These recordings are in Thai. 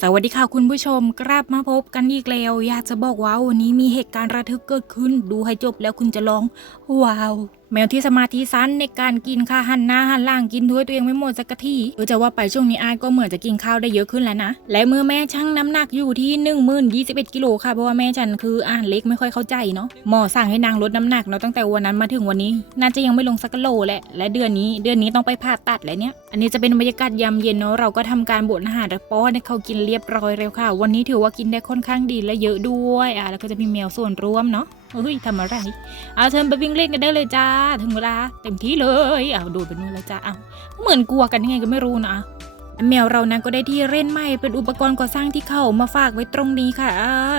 สวัสดีค่ะคุณผู้ชมกลับมาพบกันอีกแล้ว อยากจะบอกว่าวันนี้มีเหตุการณ์ระทึกเกิดขึ้น ดูให้จบแล้วคุณจะร้อง ว้าว แมวที่สมาธิสั้นในการกินค่ะหันหน้าหันหล่างกินถ้วยตัวเองไม่หมดสักทีเออจะว่าไปช่วงนี้อายก็เหมือนจะกินข้าวได้เยอะขึ้นแล้วนะ และเมื่อแม่ชั่งน้ำหนักอยู่ที่1 0 0 0 21กิโลค่ะเพราะว่าแม่ฉันคืออ่านเล็กไม่ค่อยเข้าใจเนาะหมอสั่งให้นางลดน้ำหนักเนาะตั้งแต่วันนั้นมาถึงวันนี้ น่าจะยังไม่ลงสักโลแหละและเดือนนี้เดือนนี้ต้องไปผ่าตัดแล้วเนี่ยอันนี้จะเป็นบรรยากาศยามเย็นเนาะเราก็ทำการบดอาหารและป้อนให้เขากินเรียบร้อยแล้วค่ะ วันนี้ถือว่ากินได้ค่อนข้างดีและเยอะด้วยอะแล้วก็จะมีแมวส่วนร่วมเนาะ เฮ้ยทำอะไร เอาเชิญไปวิ่งเล่นกันได้เลยจ้า ถึงเวลาเต็มที่เลย เอาโดดไปนู่นแล้วจ้าเอาเหมือนกลัวกันยังไงก็ไม่รู้นะ แมวเรานั้นก็ได้ที่เล่นใหม่เป็นอุปกรณ์ก่อสร้างที่เขามาฝากไว้ตรงนี้ค่ะ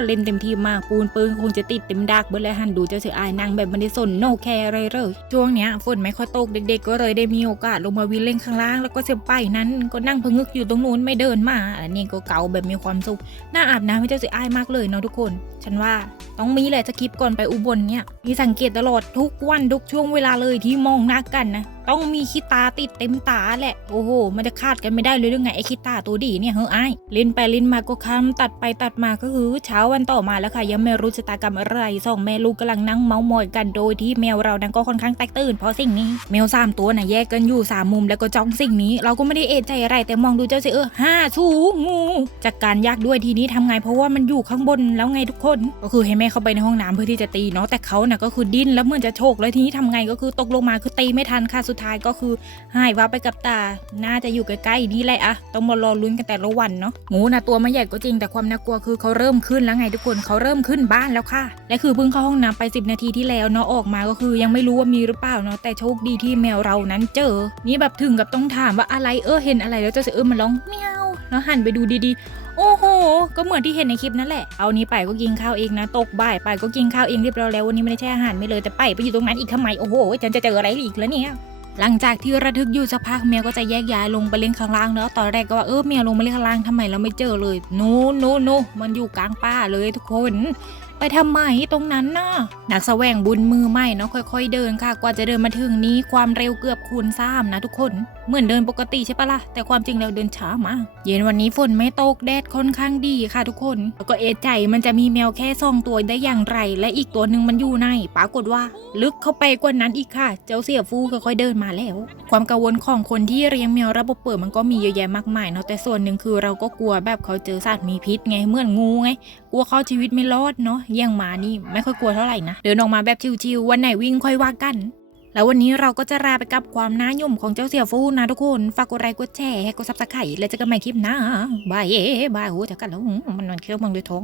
เล่นเต็มที่มากปูนปืนคงจะติดเต็มดักเบดเลยหันดูเจ้าเสืออายนางแบบไม่ได้สนโนแคร์อะไรเลยช่วงเนี้ยฝนไม่ค่อยตกเด็กๆ ก็เลยได้มีโอกาสลงมาวิ่งเล่นข้างล่าง แล้วก็เสียไปนั้นก็นั่งพงึกอยู่ตรงนู้นไม่เดินมาอันนี้ก็เก่าแบบมีความสุขน่าอาบน้ำให้เจ้าเสืออายมากเลยเนาะทุกคน ฉันว่าต้องมีแหละสคริปก่อนไปอุบลเนี่ยมีสังเกตตลอดทุกวันทุกช่วงเวลาเลยที่มองหน้ากันนะ ต้องมีขี้ตาติดเต็มตาแหละ โอ้โห มันจะคาดกันไม่ได้เลยเรื่องไงไอ้ขี้ตาตัวดีเนี่ยเฮ้ยไอ้ายล่นไปล่นมาก็คำตัดไปตัดมาก็คือเช้าวันต่อมาแล้วค่ะ ยังไม่รู้ชะตากรรมอะไรสองแม่ลูกกำลังนั่งเมาส์มอยกันโดยที่แมวเรานั้นก็ค่อนข้างแตกตื่นเพราะสิ่งนี้ แมวสามตัวน่ะแยกกันอยู่สามมุมแล้วก็จ้องสิ่งนี้ เราก็ไม่ได้เอะใจอะไรแต่มองดูเจ้าสิเออห้าชูงูจากการยากด้วยทีนี้ทำไงเพราะว่ามันอยู่ข้างบนแล้วไงทุกคน ก็คือให้แม่เข้าไปในห้องน้ำเพื่อที่จะตีเนาะแต่เขาน่ะก็คือดิ้นแล้วเหมือนจะโฉกแล้วทีนี้ทำไงก็คือตกลงมาคือตีไม่ทันค่ะสุดท้ายก็คือหายว่าบไปกับตา น่าจะอยู่ใกล้ๆนี่แหละอะต้องมารอลุ้นกันแต่ละวันเนาะงูนะตัวไม่ใหญ่ก็จริงแต่ความน่ากลัวคือเขาเริ่มขึ้นแล้วไงทุกคนเขาเริ่มขึ้นบ้านแล้วค่ะ และคือเพิ่งเข้าห้องน้ำไป 10 นาทีที่แล้วเนาะออกมาก็คือยังไม่รู้ว่ามีหรือเปล่าเนาะแต่โชคดีที่แมวเรานั้นเจอ นี่แบบถึงกับต้องถามว่าอะไรเออเห็นอะไรแล้วเจะเสือเออมันร้องเมียวแล้วหันไปดูดีๆ โอ้โห ก็เหมือนที่เห็นในคลิปนั่นแหละ เอานี้ไปก็กินข้าวเองนะ ตกบ่ายไปก็กินข้าวเองเรียบร้อยแล้ววันนี้ไม่ได้แช่อาหารไม่เลยแต่ไปไปอยู่ตรงนั้นอีกทำไม โอ้โห ฉันจะเจออะไรอีกแล้วเนี่ย หลังจากที่ระทึกอยู่สักพักเมียก็จะแยกย้ายลงไปเล่นข้างล่างเนอะตอนแรกก็ว่าเออเมียลงไปเล่นข้างล่างทำไมเราไม่เจอเลย นูนโนมันอยู่กลางป่าเลยทุกคนไปทำไมตรงนั้นน่ะ นักแสวงบุญมือใหม่เนาะค่อย ๆ เดินค่ะ กว่าจะเดินมาถึงนี้ความเร็วเกือบคูณสามนะทุกคน เหมือนเดินปกติใช่ปะล่ะ แต่ความจริงแล้วเดินช้ามาก เย็นวันนี้ฝนไม่ตกแดดค่อนข้างดีค่ะทุกคน แล้วก็เอะใจมันจะมีแมวแค่สองตัวได้อย่างไร และอีกตัวหนึ่งมันอยู่ในปรากฏว่า ลึกเข้าไปกว่านั้นอีกค่ะ เจ้าเสี่ยฟูค่อยๆเดินมาแล้ว ความกังวลของคนที่เลี้ยงแมวระบบเปิดมันก็มีเยอะแยะมากมายเนาะแต่ส่วนหนึ่งคือเราก็กลัวแบบเขาเจอสัตว์มีพิษไงเหมือนงูไง กลัวเขาชีวิตไม่รอดเนาะอย่างหมานี่ไม่ค่อยกลัวเท่าไหร่นะเดินออกมาแบบชิวๆวันไหนวิ่งค่อยว่ากัน แล้ววันนี้เราก็จะลาไปกับความน่าย่มของเจ้าเสี่ยฟูนะทุกคนฝากกดไลค์กดแชร์กดซับสไครต์แล้วจะกันใหม่คลิปหน้าบายเอ๋บายโอ้จะกันแล้วมันมันเคี้ยวมังเลยท้อง